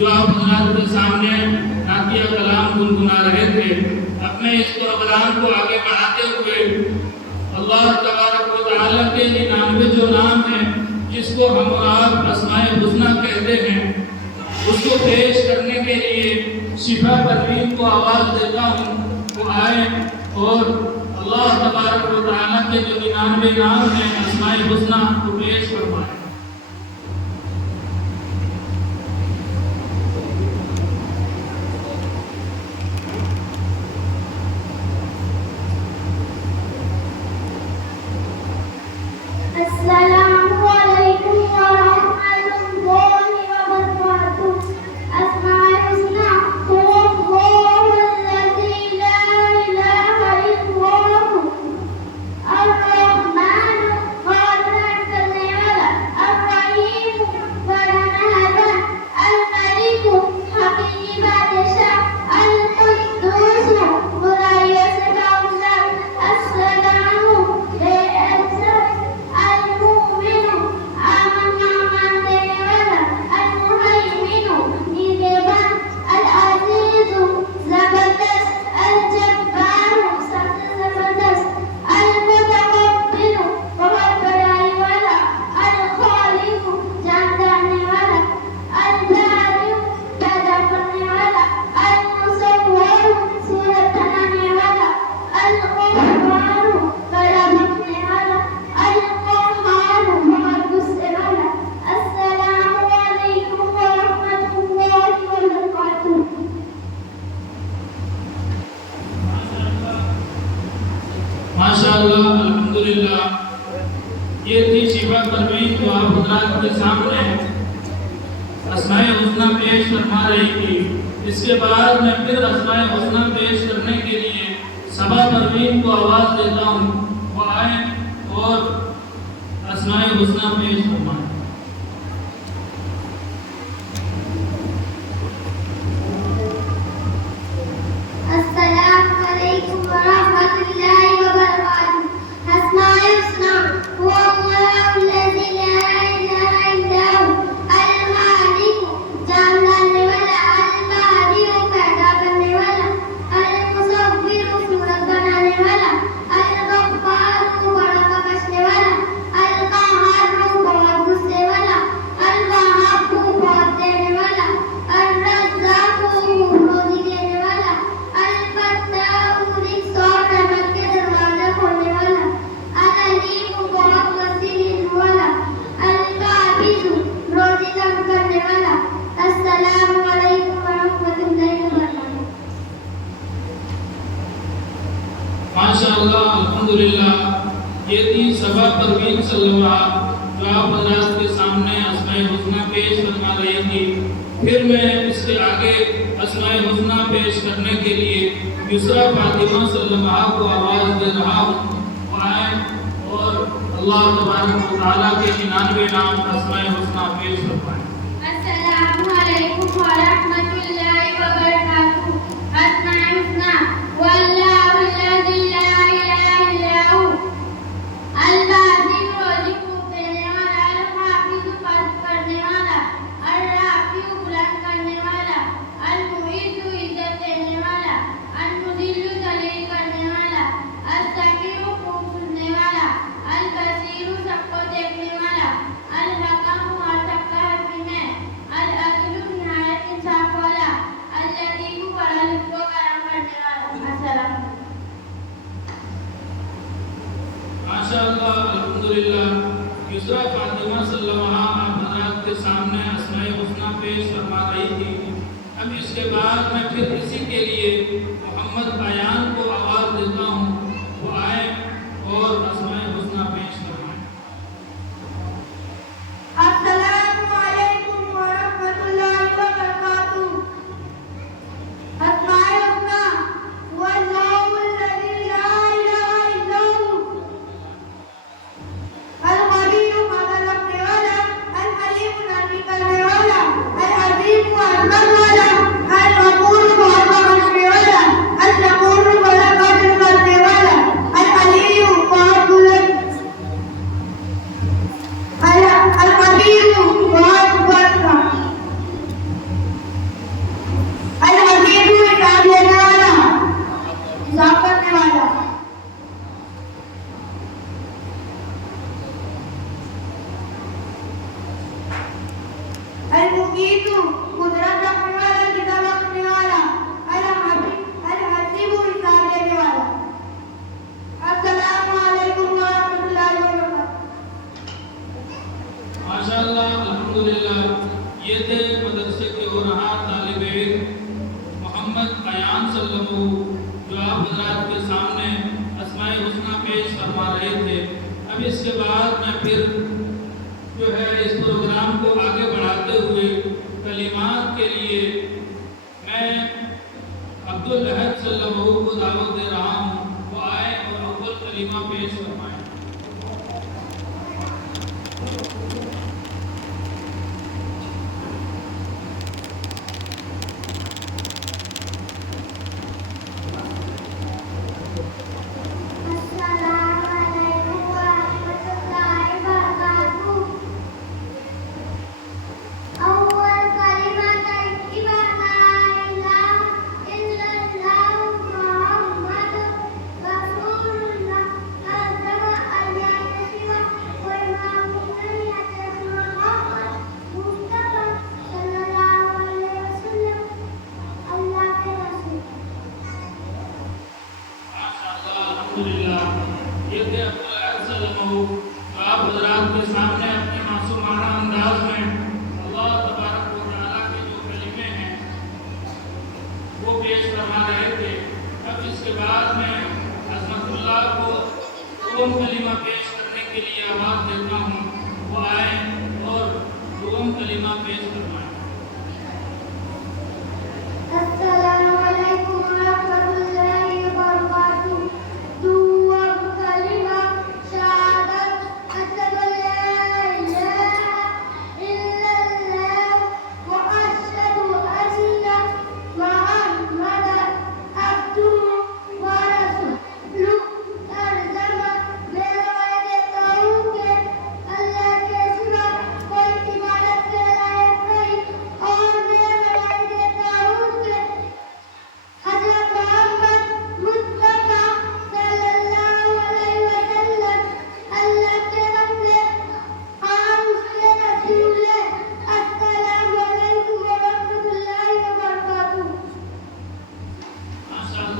جو آپ حضرات کے سامنے نعتیہ کلام گنگنا رہے تھے، اپنے اس پروگرام کو آگے بڑھاتے ہوئے اللہ تبارک و تعالیٰ کے 99 جو نام ہیں جس کو ہم اور آپ اسماء الحسنی کہتے ہیں، اس کو پیش کرنے کے لیے شفا پروین کو آواز دیتا ہوں، وہ آئے اور اللہ تبارک و تعالیٰ کے جو 99 نام ہیں اسماء الحسنی کو پیش فرمائیں۔ السلام علیکم ورحمۃ اللہ وبرکاتہ۔ اسماء الحسنی هو الله الذي لا اله الا هو الرحمن قادر کرنے والا، الرحیم بڑھانے الملک حقیقی بادشاہ، القدوس برائیوں سے پاکیزہ، السلام بے عزت، المؤمن آمن دینے والا، المہیمن نگہبان، العزیز زبردست، الجبار سخت زبردست، المتکبر بہت بڑائی والا، الخالق جان جاننے والا، البارئ پیدا کرنے والا، المصور صورت بنانے والا، الغفار بڑا بخشنے والا، القہار بہت غصے والا۔ السلام علیکم ورحمۃ اللہ وبرکاتہ۔ ماشاءاللہ، الحمدللہ، یہ تھی شفا پروین جو آپ حضرات کے سامنے اسماء الحسنی پیش فرما رہی تھی۔ اس کے بعد میں پھر اسماء الحسنی پیش کرنے کے لیے صبا پروین کو آواز دیتا ہوں، وہ آئیں اور اسماء الحسنی پیش فرمائیں۔ السلام علیکم ورحمۃ اللہ وبرکاتہ۔ اسماء الحسنی هو الله الذي لا اله الا هو المالک جان ڈالنے والا، البارئ پیدا کرنے والا، المصور صورت بنانے والا، الغفار بڑا بخشنے والا، القہار بہت غصے والا، الوہاب بہت دینے والا، الرزاق روزی دینے والا، الفتاح رزق اور رحمت کے دروازے کھولنے والا، العلیم بہت وسیع علم والا، القابض روزی جمع کرنے والا۔ السلام علیکم ورحمۃ اللہ وبرکاتہ۔ ماشاءاللہ، الحمدللہ، یہ تھی صبا پروین صلوہ جو آپ حضرات کے سامنے اسماء الحسنی پیش فرما رہی تھی۔ پھر میں اس کے آگے اسماء الحسنی پیش کرنے کے لیے یسریٰ فاطمہ صلوہ کو آواز دے رہا ہوں، وہ آئیں اور اللہ تبارک و تعالیٰ کے 99 نام اسماء الحسنی پیش فرمائیں۔ السلام علیکم ورحمۃ اللہ وبرکاتہ۔ اسماء الحسنی واللہ الذی لا الہ الا ہو الباسط روزی خوب دینے والا، الحافظ حفاظت کرنے والا، الرافع بلند کرنے والا، المعز عزت دینے والا، المذل ذلیل کرنے والا، السمیع خوب سننے والا، البصیر سب کو دیکھنے والا، الحکم ہر سب کا حکیم ہے، العدل نہایت انصاف والا، اللطیف بڑا لطف و کرم کرنے والا۔ السلام علیکم۔ ماشاءاللہ، الحمدللہ، یسریٰ فاطمہ صلوہ آپ حضرات کے سامنے اسماء الحسنی پیش فرما رہی تھی۔ اب اس کے بعد میں پھر اسی کے لیے محمد بیان کو آواز دیتا ہوں، وہ آئیں اور اسماء الحسنی پیش فرمائیں۔ السلام علیکم ورحمۃ اللہ وبرکاتہ۔ اسماء الحسنی واللہ الذی لا الہ الا ہو الخبیر خبر رکھنے والا، الحلیم نرمی کرنے والا، العظیم عظمت والا، الغفور بہت بخشنے والا، अदनान सल्लल्लाहु जो आप हजरात के सामने अस्माए हुस्ना पेश फरमा रहे थे। अब इसके बाद मैं फिर जो है इस प्रोग्राम को आगे बढ़ाते हुए कलिमात के लिए मैं अब्दुल अहद सल्लल्लाहु को दावत दे रहा हूँ, वो आए और अव्वल कलिमा पेश फरमाएं। ये थे अब्दुल अहद सल्लल्लाहु जो आप हजरात के सामने अपने मासूमाना अंदाज में अल्लाह तबारक व तआला के जो कलिमे हैं वो पेश फरमा रहे थे। अब इसके बाद में अज़मतुल्लाह को दुम कलिमा पेश करने के लिए आवाज़ देता हूँ, वो आए और दुम कलिमा पेश फरमाएं।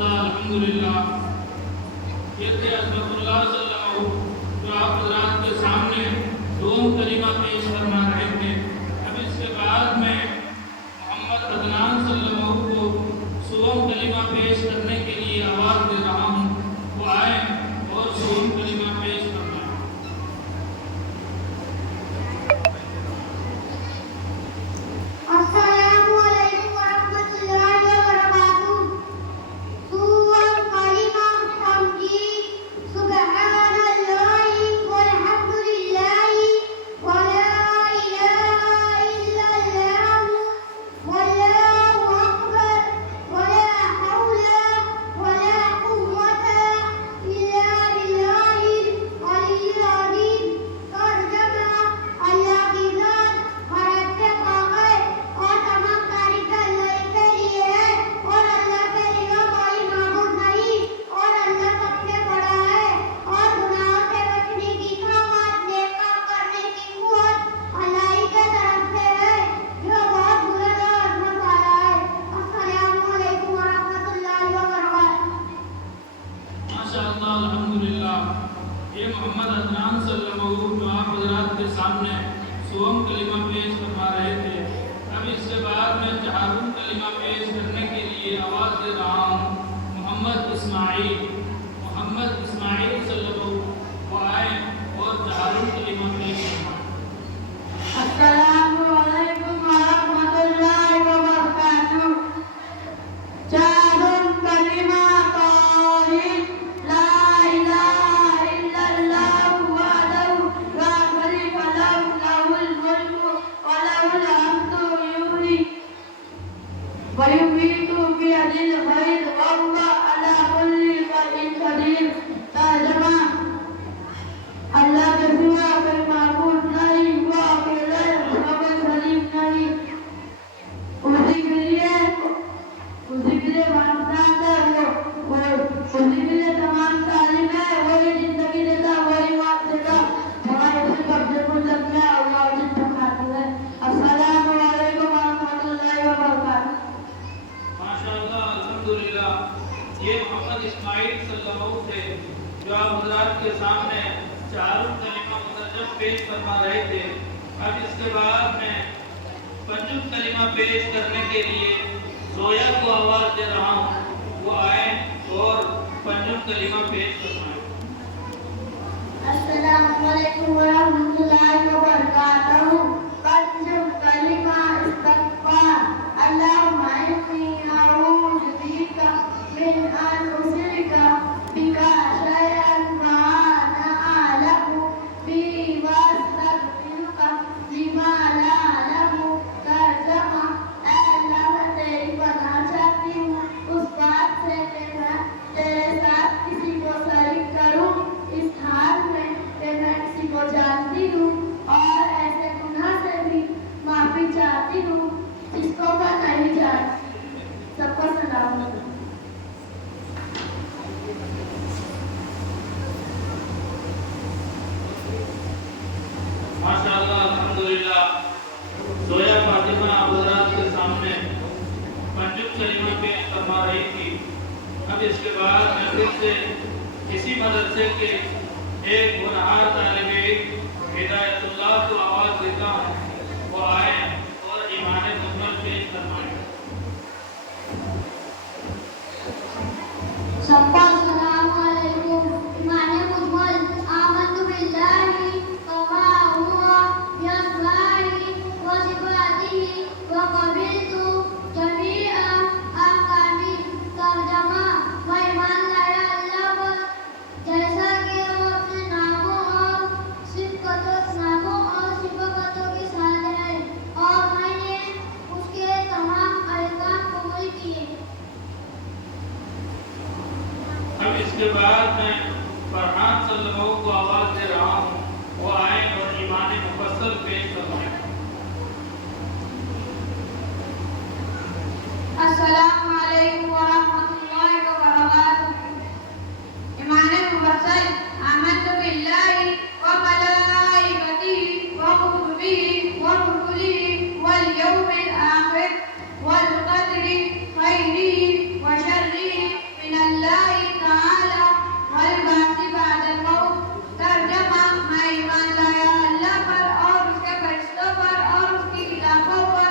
अल्हम्दुलिल्लाह। ये थे अज़मतुल्लाह सल्लल्लाहु जो आप हज़रात के सामने दुम कलिमा पेश फरमा रहे थे। अब इसके बाद में मोहम्मद अदनान सल्लल्लाहु को सुवम कलिमा पेश करने के लिए आवाज़ दे रहा हूँ, वो आए और सुवम कलिमा पेश फरमाएं। अल्हम्दुलिल्लाह। ये मोहम्मद अदनान सल्लल्लाहु जो आप हज़रात के सामने सुवम कलिमा पेश फरमा रहे थे। अब इसके बाद में तहारुम कलिमा पेश करने के लिए आवाज़ दे रहा हूँ, मोहम्मद इस्माइल सल्लल्लाहु वो आए और तहारुम कलिमा पेश फरमाएं। अस्सलामु अलैकुम व रहमतुल्लाहि व बरकातुहू। चारुम कलिमा तौहीद ला इलाहा इल्लल्लाहु वहदहु ला शरीका लहु लहुल मुल्कु व लहुल हम्दु युहयी व युमीतु बियदिल खैर व हुवा अला कुल्ली शैइन कदीर। तर्जुमा अल्लाह के सिवा कोई माबूद नहीं, वो अकेला सबसे शरीक नहीं, उसी के लिए मानता है, वो उसी के लिए तमाम तालीम है, वही जिंदगी देता, वही मौत देता, हमारे उसी कब्जे को लगना है, अल्लाह जितना खातिर है। अस्सलामु अलैकुम व रहमतुल्लाहि व बरकातुहू। माशाअल्लाह, अल्हम्दुलिल्लाह। ये मोहम्मद इस्माइल सल्लल्लाहु थे जो आप हज़रात के सामने चारुम कलिमा मुतरजम पेश फरमा रहे थे। अब इसके बाद में पंजुम कलिमा पेश करने के लिए जोया को आवाज़ दे रहा हूँ। कलिमा पेश फरमाएं। अस्सलामु अलैकुम वरहमतुल्लाहि वबरकातुहू। पंचम कलिमा इस्तग़फ़ार। अल्लाहुम्मा इन्नी अऊज़ु बिका मिन अन उश्रिका बिका शयअन मा अना अअलमु बिही वअस्तग़फ़िरुका लिमा ला अअलमु। तर्जुमा, ऐ अल्लाह मैं तेरी पनाह चाहती हूँ उस बात से कि मैं तेरे साथ किसी को शरीक करूँ इस हाल में कि मैं किसी को जानती हूँ, और ऐसे गुनाह से भी माफी चाहती हूँ जिसको मैं नहीं जानती। सबको सलाम। माशाअल्लाह, अल्हम्दुलिल्लाह। जोया फातिमा आप हज़रात के सामने पंजुम कलिमा पेश फरमा रही थी। अब इसके बाद मैं फिर से इसी मदरसे के एक गुनहगार तालिब इल्म हिदायतुल्लाह को आवाज़ देता हूँ, वो आए और ईमान मुकम्मल पेश फरमाएं। सबको अस्सलामु अलैकुम। ईमान मुकम्मल। आमन्तु बिल्लाहि व मा हुवा बिअस्माइहि व सिफ़ातिहि व क़बिलतु जमीअ अहकामी। तर्जुमा, मैं ईमान लाया अल्लाह पर जैसा कि वो अपने नामों और सिफ़ातों के साथ है, और मैंने उसके तमाम अहकाम कबूल किए। अब इसके बाद मैं फरहान सल्लल्लाहु को आवाज़ दे रहा हूँ, वो आए और ईमान मुफस्सल पेश फरमाएं। अस्सलामु अलैकुम वरहमतुल्लाहि वबरकातुहू। ईमान मुफस्सल। आमन्तु बिल्लाहि व मलाइकतिहि व कुतुबिहि व रुसुलिहि वल यौमिल आखिर वल क़दरि खैरिहि व शर्रिहि मिनल्लाहि तआला वल बासी बअदल मौत। तर्जुमा, मैं ईमान लाया अल्लाह पर और उसके फरिश्तों पर और उसकी किताबों पर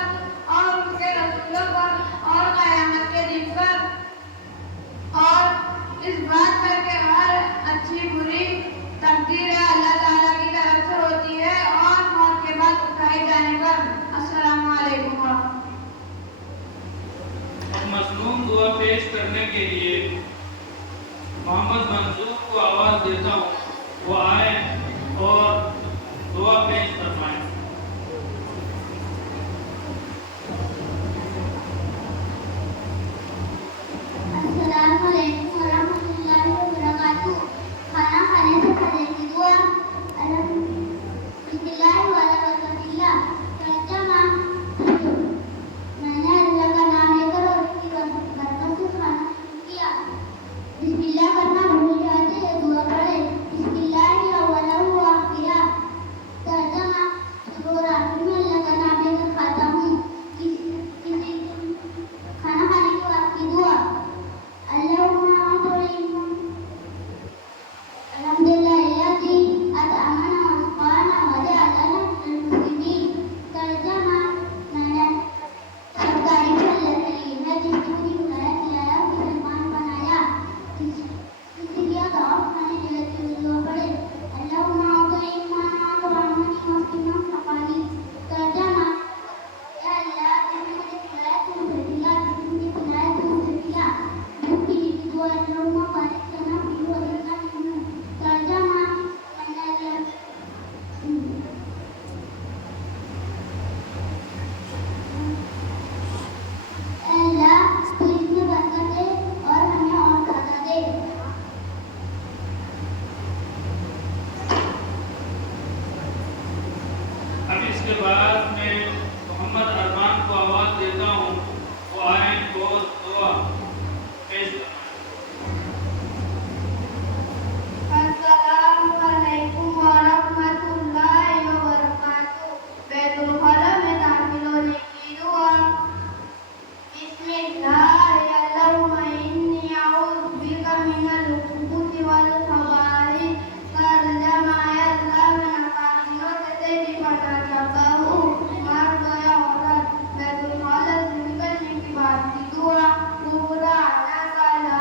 और उसके रसूलों पर और क़यामत के दिन पर, और इस बात पर कि हर अच्छी बुरी तकदीर अल्लाह ताला की तरफ से होती है और मौत के बाद उठाए जाने पर। अस्सलामु अलैकुम। अब मज़लूम दुआ पेश करने के लिए मोहम्मद मंसूर को आवाज़ देता हूँ, वो आए और दुआ पेश फरमाएं। अस्सलामु अलैकुम वरहमतुल्लाहि वबरकातुहू। खाना खाने से पहले की दुआ। बिस्मिल्लाह वाला बरकतिल्लाह। तर्जुमा, मैंने अल्लाह का नाम लेकर और उसकी बरकत से खाना किया। बिस्मिल्लाह करना भूल जाते हैं, दुआ पढ़े बिस्मिल्लाह अव्वलहु व आखिरह। तर्जुमा, सुबह और आखिर में अल्लाह का नाम लेकर खाता हूँ। किसी खाना खाने के बाद की दुआ। अल्लाहुम्मा अल्हम्दुलिल्लाहिल्लज़ी अत'अमना व सक़ाना व जअलना मिनल मुस्लिमीन। तर्जुमा, मैंने सब तारीफ अल्लाह के लिए है जिसने मुझे खिलाया पिलाया मुसलमान बनाया। किसी की अताअत मैंने जगत के दुआ पढ़े अल्लाहुम्मा अति'ना व रहमनी व स्किना सक़ानी। तर्जुमा, या अल्लाह जिसने मुझे खिलाया तू मुझे खिला, जिसने मुझे पिलाया तू मुझे पिला। भूख की दुआ। अल्लाहुम्मा बारिक लना फीही व ज़िदना मिन्हु। तर्जुमा, मैंने अल्लाह तू इसमें बरकत दे और हमें और ज़्यादा दे। अब इसके बाद मैं मोहम्मद अरमान को आवाज़ देता हूँ, वो आए और दुआ पेश फरमाएं। अस्सलामु अलैकुम वरहमतुल्लाहि वबरकातुहू। बैतुल खला में दाखिल होने की दुआ। बिस्मिल्लाह। अल्लाहुम्मा इन्नी अऊज़ु बिका मिनल खुबूथि वल खबाइस। तर्जुमा, अल्लाह मैं नापाकियों से तेरी पनाह चाहता हूँ, मर्द हो या औरत। बैतुल खला से निकलने की बात की दुआ। गुफरानका ला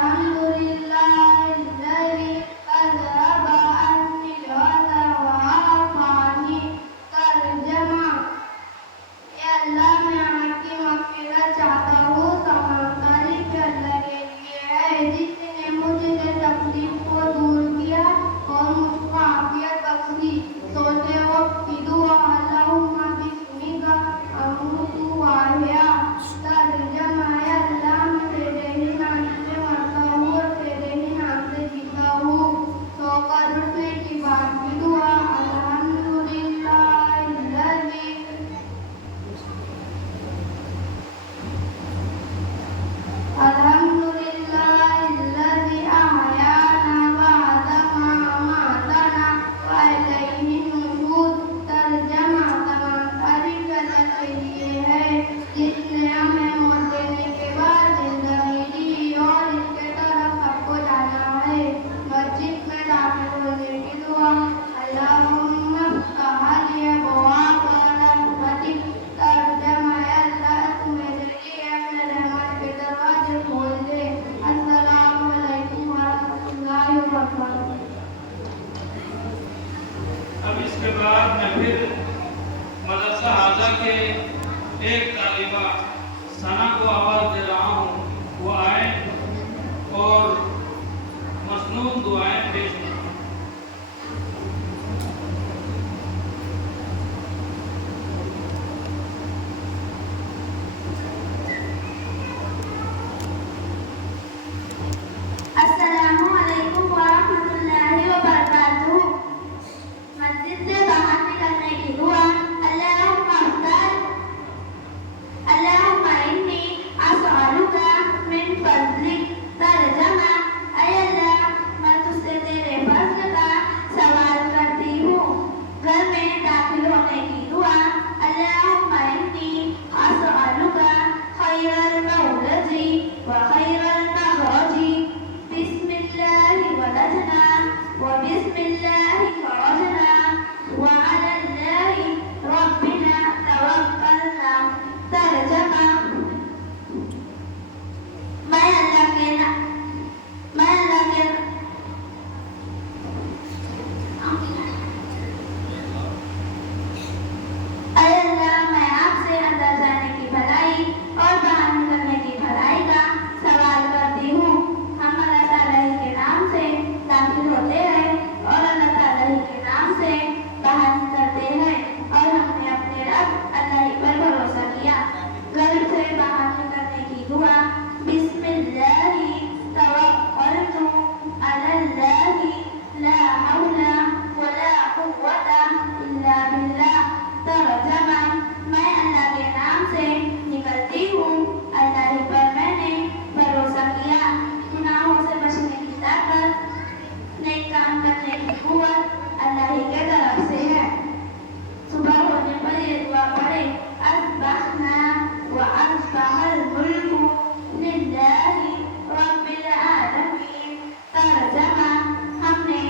السلام علیکم ورحمۃ اللہ وبرکاتہ. مسجد سے باہر نکلنے کی دعا. اللہم انی اسألک من فضلک. ترجمہ: اے اللہ، میں تجھ سے تیرے فضل کا سوال کرتی ہوں. گھر میں داخل ہونے کی دعا. اللہم انی اسألک خیر المولد وخیر المخرج. بسم اللہ ولدنا وبسم اللہ خرجنا وعلى اللہ ربنا توکلنا. ترجمہ: میں اللہ کے اے اللہ، میں آپ سے اندر جانے کی بھلائی اور باہر نکلنے کی بھلائی کا سوال کرتی ہوں. ہم اللہ تعالیٰ ہی کے نام سے داخل ہوتے ہیں اور اللہ تعالیٰ ہی کے نام سے باہر نکلتے ہیں، اور ہم نے اپنے رب اللہ ہی پر بھروسہ کیا. گھر سے باہر نکلنے کی دعا. بسم اللہ توکلت علی اللہ لا حول ولا قوة الا باللہ. ترجمہ: میں اللہ کے نام سے نکلتی ہوں، اللہ ہی پر میں نے بھروسہ کیا. گناہوں سے بچنے کی طاقت، نیک کام کرنے کی قوت اللہ ہی کے طرف سے ہے. صبح ہونے پر یہ دعا پڑھے. اصبحنا واصبح الملک للہ رب العالمین. ترجمہ: ہم نے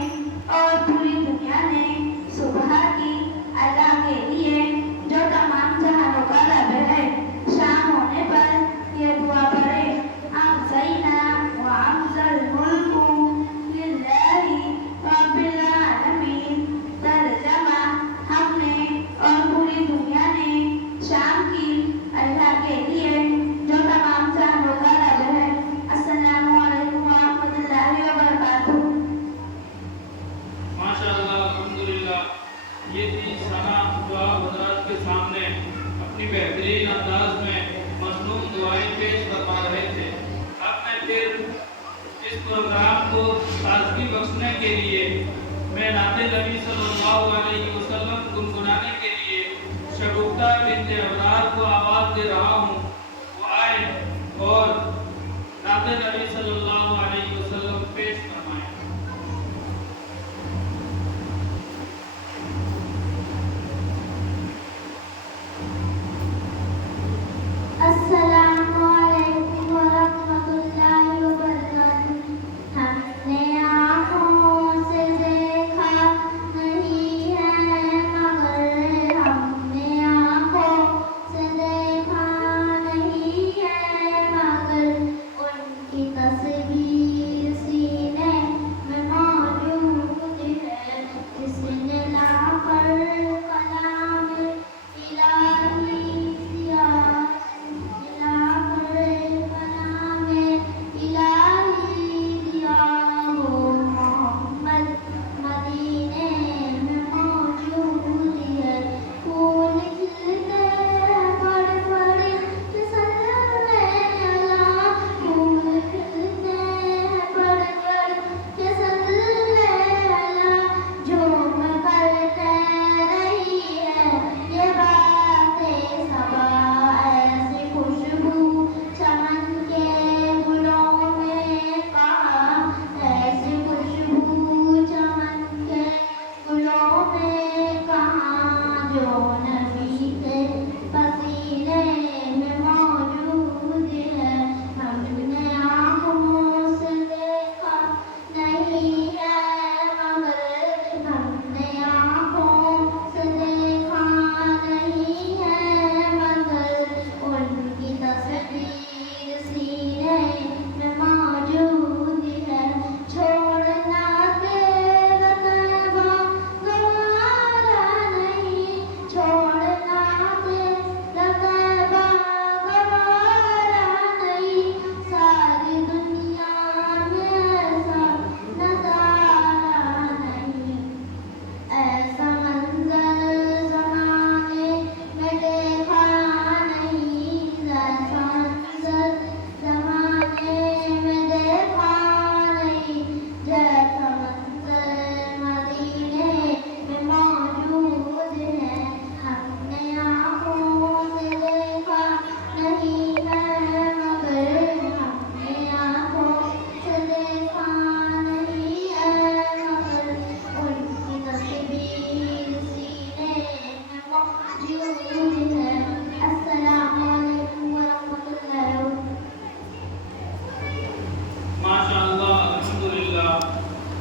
اور پوری دنیا نے صبح کی اللہ کے لیے جو تمام جہانوں کا رب ہے. شام ہونے پر یہ دعا پڑھے. امسینا وامسی الملک للہ رب العالمین. ترجمہ: ہم نے اور پوری دنیا نے شام کی اللہ کے لیے جو تمام جہانوں کا رب ہے. السلام علیکم ورحمۃ اللہ وبرکاتہ. ماشاء اللہ، الحمدللہ. یہ تھی ثنا دعا حضرات کے سامنے اپنی بہترین انداز میں مصنون دعائیں پیش فرما رہے تھے. اب میں پھر اس پروگرام کو تازگی بخشنے کے لیے میں نعت نبی صلی اللہ علیہ وسلم گنگنانے کے لیے شگفتہ بنت ابرار کو آواز دے رہا ہوں. وہ آئے اور نعت نبی صلی اللہ علیہ وسلم پیش فرمائیں. السلام علیکم ورحمۃ اللہ وبرکاتہ. ہم نے آنکھوں سے دیکھا نہیں ہے مگر ہم نے آنکھوں سے دیکھا نہیں ہے مگر ان کی تصویر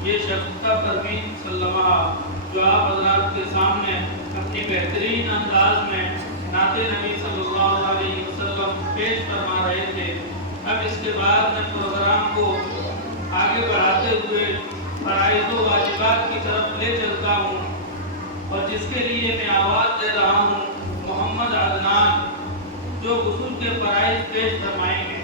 یہ شخص تھا پروین سلمہ، جو آپ حضرات کے سامنے اپنی بہترین انداز میں نعت نبی صلی اللہ علیہ وسلم پیش فرما رہے تھے۔ اب اس کے بعد میں پروگرام کو آگے بڑھاتے ہوئے فرائض و واجبات کی طرف لے چلتا ہوں، اور جس کے لیے میں آواز دے رہا ہوں محمد عدنان، جو غسل کے فرائض پیش فرمائیں گے۔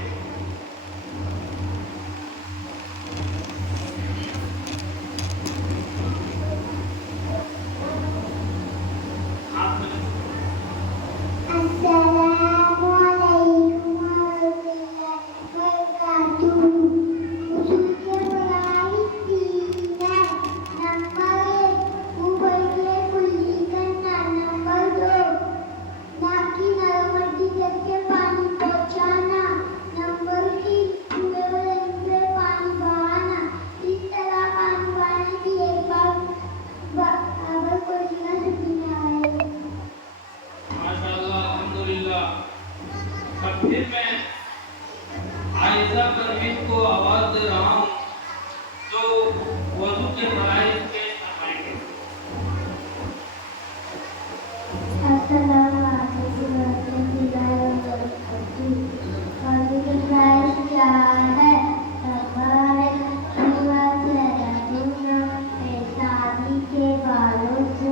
پھر میں عائزہ پروین کو آواز دے رہا ہوں جو وضو کے فرائض پیش فرمائیں گے۔ السلام علیکم ورحمۃ اللہ وبرکاتہ۔ وضو کے فرائض کیا ہے؟ شادی کے بالوں سے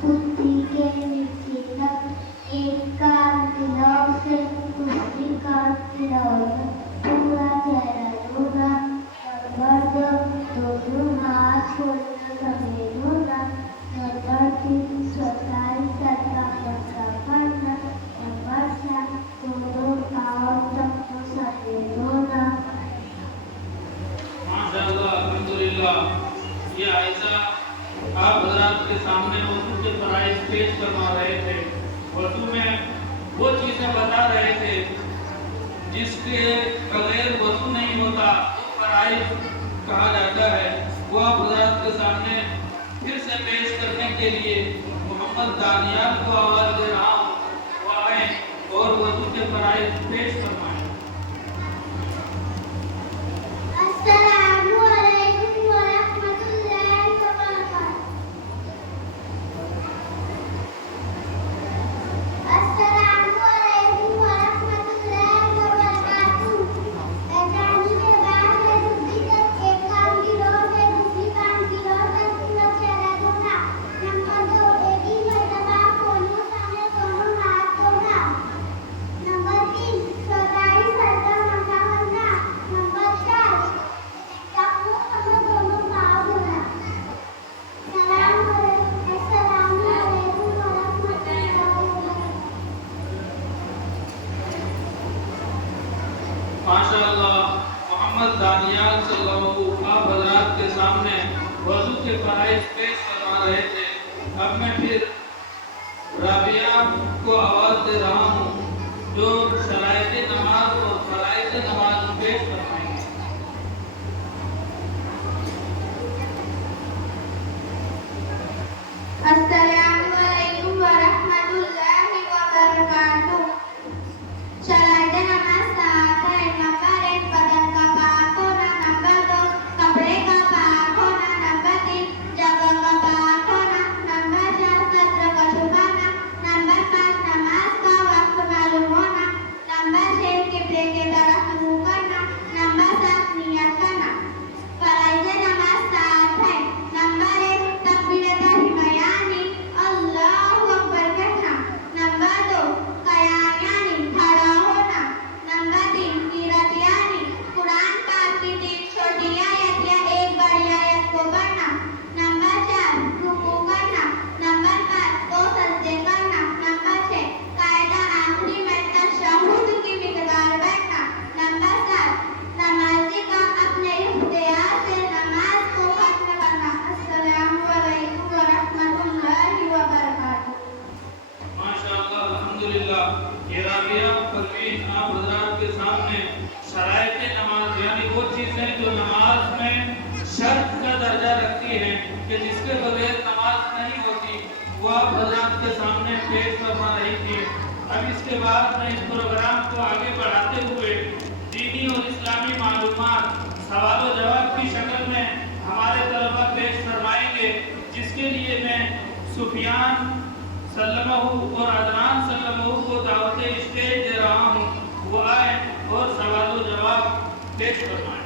کتی کے نیچے تک ایک کان کلو سے دوسری کان کلو تک پورا چہرہ دھونا۔ نمبر 2 دونوں ہاتھ چھوڑنا سفید ہونا۔ نمبر 3 صفائی سر کا پتہ کرنا۔ نمبر 4 دونوں پاؤں تک سفید ہونا۔ ماشاءاللہ الحمدللہ، یہ عائزہ آپ حضرات کے سامنے وضو کے فرائض پیش فرما رہے تھے۔ وضو میں وہ چیزیں بتا رہے تھے جس کے بغیر وضو نہیں ہوتا، وہ فرائض کہا جاتا ہے۔ وہ آپ حضرات کے سامنے پھر سے پیش کرنے کے لیے محمد دانیال کو آواز دے رہا ہوں، وہ آئیں اور وضو کے فرائض پیش فرمائیں۔ السلام علیکم ورحمۃ اللہ وبرکاتہ۔ السلام علیکم ورحمۃ اللہ وبرکاتہ۔ پہچانے کے بعد میں دوسری طرف ایک کام کی روز سے دوسری کام کی روز تک پورا چہرہ دھونا۔ نمبر 2 ایک ہی مرتبہ کھولوں سمیت دونوں ہاتھ دھونا۔ نمبر 3 صفائی سر کا مسح کرنا۔ نمبر 4 ٹخنوں سمیت دونوں پاؤں دھونا۔ السلام علیکم ورحمۃ اللہ وبرکاتہ۔ ماشاءاللہ، محمد دانیال صلی اللہ آپ حضرات کے سامنے وضو کے فرائض پیش فرما رہے تھے۔ اب میں پھر رابعہ کو آواز دے رہا ہوں جو شرائط نماز اور فرائض نماز پیش فرمائیں گے۔ السلام علیکم ورحمۃ اللہ وبرکاتہ۔ شرائط نماز 7 ہے۔ نمبر 1 بدن کا پاک ہونا۔ نمبر 2 کپڑے کا پاک ہونا۔ نمبر 3 جگہ کا پاک ہونا۔ نمبر 4 صدر کا چھپانا۔ نمبر 5 نماز کا وقت معلوم ہونا۔ نمبر 6 قبلے کی طرف منہ کرنا۔ نمبر 7 نیت کرنا۔ فرائض نماز 7 ہے۔ نمبر 1 تکبیرۃ تحریمہ یعنی اللہ اکبر کہنا۔ نمبر 2 قیام یعنی کھڑا ہونا۔ نمبر 3 قرأت یعنی قرآن پاک کی 3 چھوٹی آیت یا ایک بڑی آیت کو پڑھنا۔ نمبر 4 رکوع کرنا۔ نمبر 5 2 سجدے کرنا۔ نمبر 6 قاعدہ آخری میں تشہد کی مقدار بیٹھنا۔ نمبر 7 نمازی کا اپنے اختیار سے نماز کو ختم کرنا۔ السلام علیکم ورحمۃ اللہ وبرکاتہ۔ ماشاءاللہ الحمدللہ، یہ رابعہ پروین آپ حضرات کے سامنے شرائط نماز یعنی وہ چیزیں جو نماز میں شرط کا درجہ رکھتی ہیں کہ جس کے بغیر نماز نہیں ہوتی، وہ آپ حضرات کے سامنے پیش فرما رہی تھی۔ اب اس کے بعد میں اس پروگرام کو آگے بڑھاتے ہوئے دینی اور اسلامی معلومات سوال و جواب کی شکل میں ہمارے طلباء सुफियान सल्लमहु और अदनान सल्लमहु को दावत स्टेज दे रहा हूँ, वो आए और सवाल व जवाब पेश फरमाएं।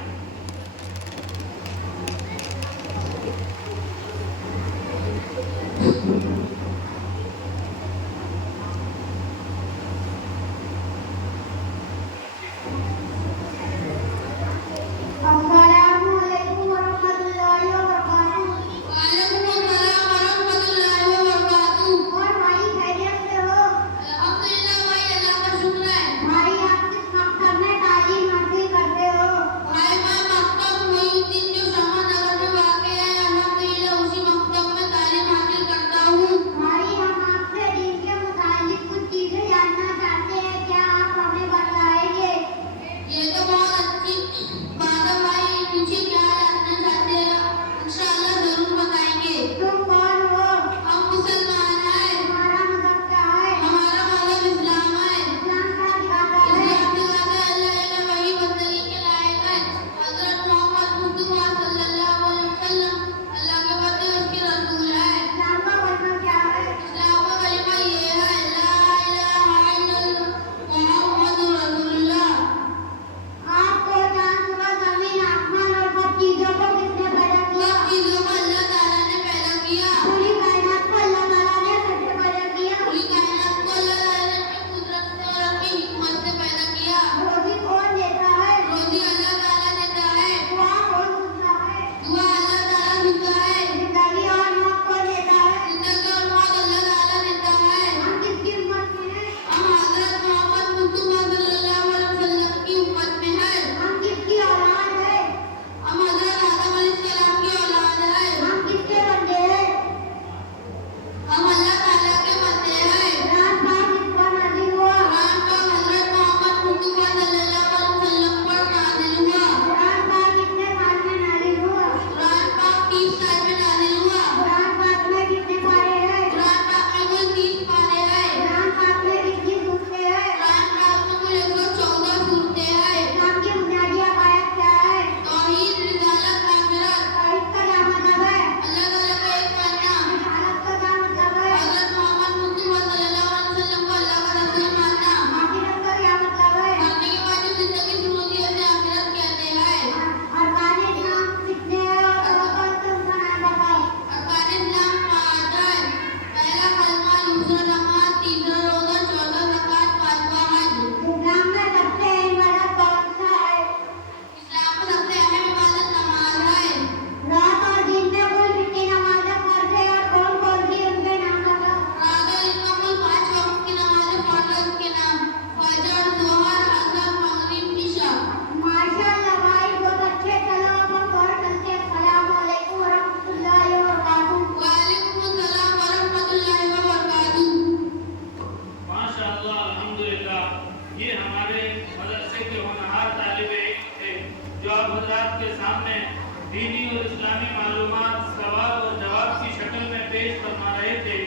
दीनी और इस्लामी मालूमात सवाल और जवाब की शक्ल में पेश फरमा रहे थे।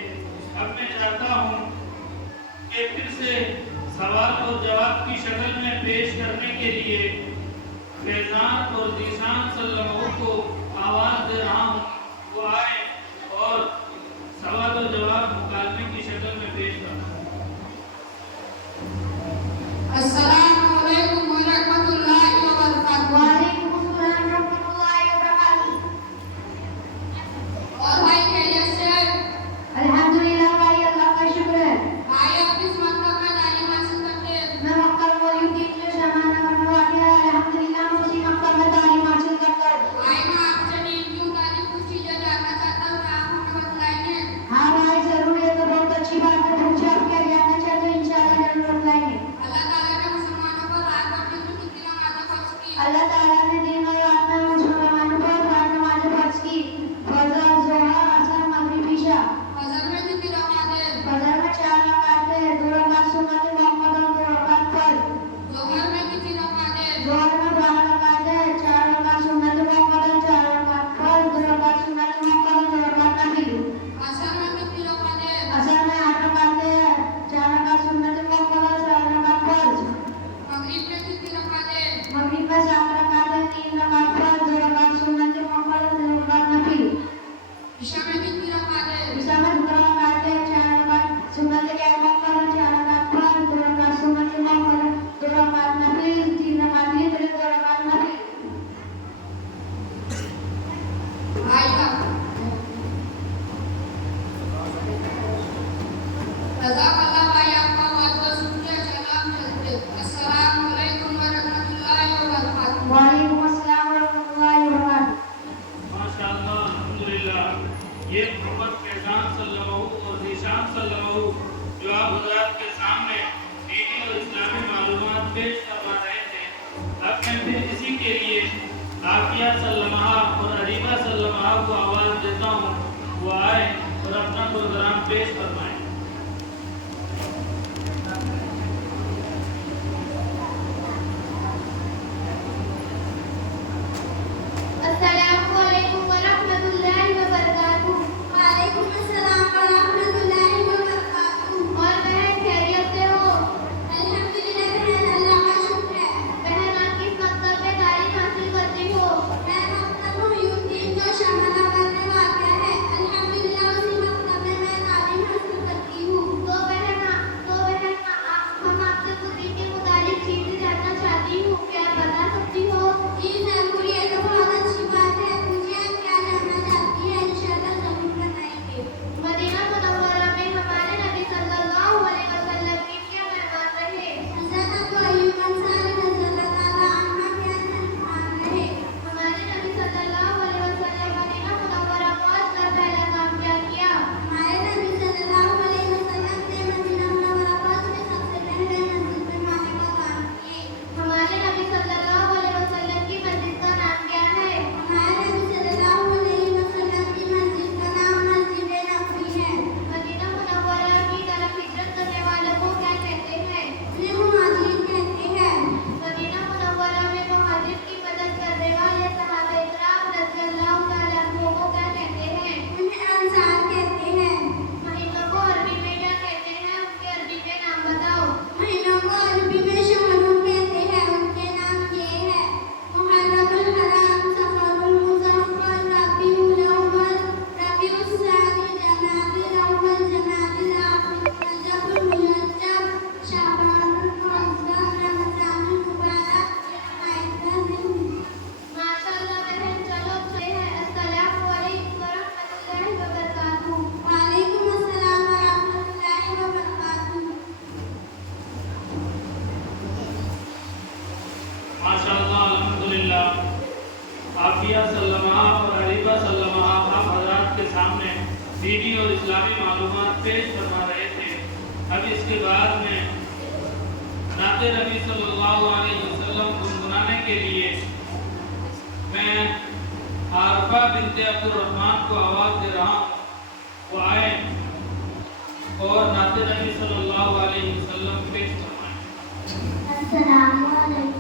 अब मैं चाहता हूँ कि फिर से सवाल और जवाब की शक्ल में पेश करने के लिए फैजान और जीशान सल्लल्लाहु को आवाज़ दे रहा हूँ, वो आए और सवाल और जवाब मुकालमे की शक्ल में पेश करना। अस्सलामु अलैकुम व रहमतुल्लाहि व बरकातुहू। और भाई खैरियत से है? अल्हम्दुलिल्लाह भाई, अल्लाह का शुक्र है। भाई आप किस मकतब में तालीम हासिल करते हैं? मैं मक्तब मौलवी की जो जमाना बनवा के अल्हम्दुलिल्लाह उसी मक्तब में तालीम हासिल सल्लमा और अरीबा सल्लमा को आवाज़ देता हूँ, वो आए और अपना प्रोग्राम पेश फरमाएं। अस्सलामु अलैकुम व रहमतुल्लाहि व बरकातुहू। वालेकुम अस्सलाम व रहमतुल्लाहि व बरकातुहू। और बहन खैरियत से हो? अल्हम्दुलिल्लाह बहन, अल्लाह का शुक्र है। बहन आप किस मकसद में तालीम हासिल करती हो? मैं मकतब मुहिउद्दीन जो शाहजहानाबाद में वाक़ है, अल्हम्दुलिल्लाह उसी मकतब में मैं तालीम हासिल करती हूँ। तो बहन हम आपसे कुछ दिन के मुतालिक चीज़ें जानना चाहती हूँ, क्या आप बता सकती हो? जी ज़रूर, ये तो बहुत अच्छी बात है। पूछिए आप क्या जानना चाहती हैं, इंशाअल्लाह ज़रूर बताएंगे। मदीना मुनव्वरा में हमारे नबी सल्लल्लाहु अलैहि वसल्लम के क्या मेहमान रहे? हज़रत अबू अय्यूब अंसारी रज़ियल्लाहु ताला अन्हु के मेहमान रहे। हमारे नबी सल्लल्लाहु अलैहि वसल्लम मदीना मुनव्वरा पहुंचकर पहला काम क्या किया? हमारे नबी सल्लल्लाहु अलैहि वसल्लम ने मदीना मुनव्वरा पहुंचकर सबसे पहले मस्जिद बनवाने का काम किए। हमारे नबी सल्लल्लाहु अलैहि वसल्लम की मस्जिद का नाम क्या है? हमारे नबी सल्लल्लाहु अलैहि वसल्लम की मस्जिद का नाम मस्जिद नबवी है। मदीना मुनव्वरा की तरफ हिजरत करने वालों को क्या कहते हैं? उन्हें मुहाजिर कहते हैं। मदीना मुनव्वरा में मुहाजिर की मदद करने वाले सहाबा इकराम रज़ियल्लाहु ताला अन्हुम को क्या कहते हैं? उन्हें अंसार कहते हैं। महीनों को अरबी में क्या कहते हैं? उनके अरबी में नाम बताओ। महीनों को अरबी में शहरुल कहते हैं, उनके नाम ये है: मुहर्रमुल हराम, सफरुल मुज़फ़्फ़र, रबीउल अव्वल, रबीउस सानी, जमादुल अव्वल, जमादुल आखिर, रजबुल मुरज्जब, शाबानुल मुअज़्ज़म, रमज़ानुल मुबारक, माशाअल्लाह बहन, चलो अच्छे हैं। अस्सलामु अलैकुम व रहमतुल्लाहि व बरकातुहू। वालेकुम अस्सलाम व रहमतुल्लाहि व बरकातुहू। माशाअल्लाह, अल्हम्दुलिल्लाह। आफिया सल्लमा और अरीबा सल्लमा आप हज़रात के सामने दीनी और इस्लामी मालूमात पेश फरमा रहे थे। अब इसके बाद में नाते नबी सल्लल्लाहु अलैहि वसल्लम गुनगुनाने के लिए मैं आरफा बिनते अब्दुल रहमान को आवाज़ दे रहा हूँ, वो आए और नाते नबी सल्लल्लाहु अलैहि वसल्लम पेश फरमाएं। अस्सलामु अलैकुम